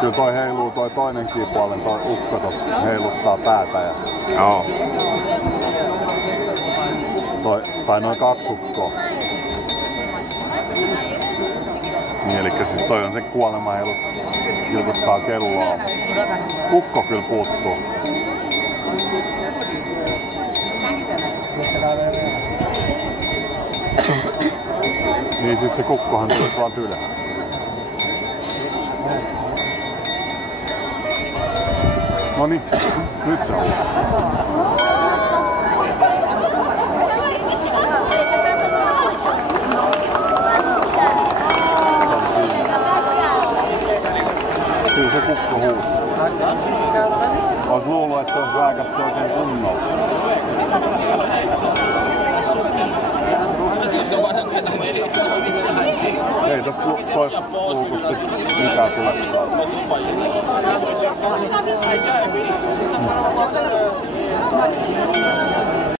Kyllä toi heiluu toi toinenkin puolen, toi ukko tossa heiluttaa päätä ja... Joo. Tai noin 2 ukkoa. Niin, elikkä siis toi on se kuolema heiluttaa kelloa. Ukko kyllä puuttuu. Niin siis se kukkohan tulisi vaan ylhäällä. Noniin, nyt se on. Kyllä se kukko huusi. Ois luullut, että se olisi rääkästi oikein kunnolla. Ei tästä tois luukusti mitään tule.